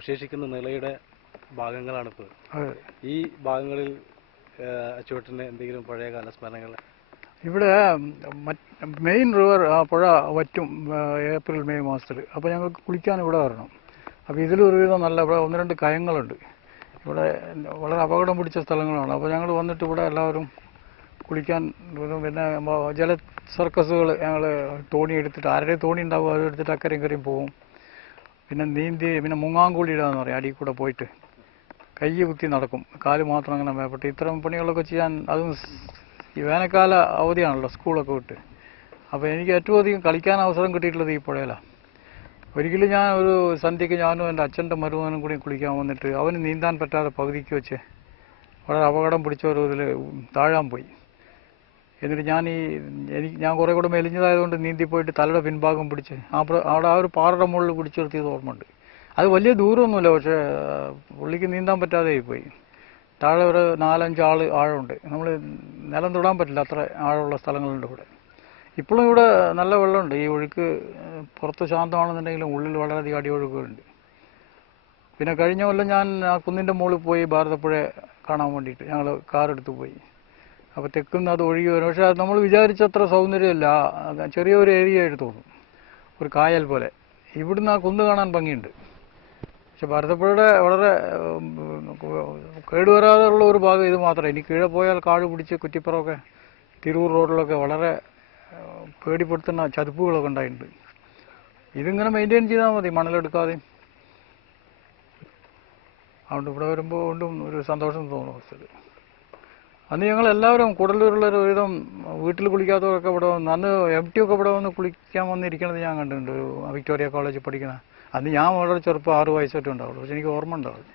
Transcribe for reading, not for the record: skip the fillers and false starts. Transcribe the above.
അവശേഷിക്കുന്ന നിലയുടെ ഭാഗങ്ങളാണിപ്പോൾ. ഈ ഭാഗങ്ങളിൽ അച്ചുവേട്ടന് എന്തെങ്കിലും പഴയകാല സ്മരണകൾ? ഇവിടെ മെയിൻ റിവർ ആ പുഴ വറ്റും ഏപ്രിൽ മെയ് മാസത്തിൽ. അപ്പോൾ ഞങ്ങൾക്ക് കുളിക്കാൻ ഇവിടെ വരണം. അപ്പോൾ ഇതിലൊരുവിധം നല്ല ഇവിടെ 1-2 കയങ്ങളുണ്ട്. ഇവിടെ വളരെ അപകടം പിടിച്ച സ്ഥലങ്ങളാണ്. അപ്പോൾ ഞങ്ങൾ വന്നിട്ട് ഇവിടെ എല്ലാവരും കുളിക്കാൻ, പിന്നെ ജല സർക്കസുകൾ ഞങ്ങൾ തോണി എടുത്തിട്ട്, ആരുടെയും തോണി ഉണ്ടാവും, അതെടുത്തിട്ട് അക്കരയും കരയും പോകും. പിന്നെ നീന്തി, പിന്നെ മുങ്ങാങ്കുളി ഇടാന്ന് പറയും, അടിയിൽ കൂടെ പോയിട്ട് കൈ കുത്തി നടക്കും, കാല് മാത്രം അങ്ങനെ മേപ്പെട്ട്. ഇത്തരം പണികളൊക്കെ ചെയ്യാൻ, അതും ഈ വേനൽക്കാല അവധിയാണല്ലോ, സ്കൂളൊക്കെ വിട്ട്. അപ്പോൾ എനിക്ക് ഏറ്റവും അധികം കളിക്കാൻ അവസരം കിട്ടിയിട്ടുള്ളത് ഈ പുഴയിലാണ്. ഒരിക്കലും ഞാൻ ഒരു സന്ധ്യയ്ക്ക് ഞാനും എൻ്റെ അച്ഛൻ്റെ മരുമകനും കൂടി കുളിക്കാൻ വന്നിട്ട് അവന് നീന്താൻ പറ്റാതെ പകുതിക്ക് വെച്ച് വളരെ അപകടം പിടിച്ചൊരു ഇതിൽ താഴാൻ പോയി. എന്നിട്ട് ഞാൻ കുറേ കൂടെ മെലിഞ്ഞതായതുകൊണ്ട് നീന്തിപ്പോയിട്ട് തലയുടെ പിൻഭാഗം പിടിച്ച് അവിടെ ആ ഒരു പാറയുടെ മുകളിൽ പിടിച്ചു നിർത്തിയത് ഓർമ്മയുണ്ട്. അത് വലിയ ദൂരമൊന്നുമില്ല, പക്ഷേ പുള്ളിക്ക് നീന്താൻ പറ്റാതെ ആയിപ്പോയി. താഴെ ഒരു 4-5 ആഴമുണ്ട്. നമ്മൾ നിലം തൊടാൻ പറ്റില്ല, അത്ര ആഴമുള്ള സ്ഥലങ്ങളുണ്ട് ഇവിടെ. ഇപ്പോഴും ഇവിടെ നല്ല വെള്ളമുണ്ട്. ഈ ഒഴുക്ക് പുറത്ത് ശാന്തമാണെന്നുണ്ടെങ്കിലും ഉള്ളിൽ വളരെയധികം അടിയൊഴുക്കുകളുണ്ട്. പിന്നെ കഴിഞ്ഞ കൊല്ലം ഞാൻ ആ കുന്നിൻ്റെ മുകളിൽ പോയി ഭാരതപ്പുഴ കാണാൻ വേണ്ടിയിട്ട് ഞങ്ങൾ കാറെടുത്ത് പോയി. അപ്പോൾ തെക്കുന്ന് അത് ഒഴുകി വരും. പക്ഷേ നമ്മൾ വിചാരിച്ചത്ര സൗന്ദര്യമില്ല, ചെറിയൊരു ഏരിയ ആയിട്ട് തോന്നും, ഒരു കായൽ പോലെ. ഇവിടുന്ന് ആ കുന്ന് കാണാൻ ഭംഗിയുണ്ട്. പക്ഷെ ഭാരതപ്പുഴയുടെ വളരെ കേടുവരാതെ ഉള്ള ഒരു ഭാഗം ഇത് മാത്രമേ. ഇനി കീഴെ പോയാൽ കാട് പിടിച്ച് കുറ്റിപ്പുറമൊക്കെ തിരൂർ റോഡിലൊക്കെ വളരെ പേടിപ്പെടുത്തുന്ന ചതുപ്പുകളൊക്കെ ഉണ്ടായിട്ടുണ്ട്. ഇതിങ്ങനെ മെയിൻറ്റെയിൻ ചെയ്താൽ മതി, മണലെടുക്കാതെ. അതുകൊണ്ട് ഇവിടെ വരുമ്പോൾ വീണ്ടും ഒരു സന്തോഷം തോന്നും അവസ്ഥയിൽ. അന്ന് ഞങ്ങളെല്ലാവരും കൂടല്ലൂരുള്ളൊരു ഒരുവിധം വീട്ടിൽ കുളിക്കാത്തവരൊക്കെ ഇവിടെ വന്ന്, അന്ന് MT ഒക്കെ ഇവിടെ വന്ന് കുളിക്കാൻ വന്നിരിക്കണത് ഞാൻ കണ്ടിട്ടുണ്ട്. വിക്ടോറിയ കോളേജിൽ പഠിക്കുന്ന അന്ന് ഞാൻ വളരെ ചെറുപ്പം 6 വയസ്സൊക്കെ ഉണ്ടാവുള്ളൂ. പക്ഷെ എനിക്ക് ഓർമ്മ ഉണ്ടാവും.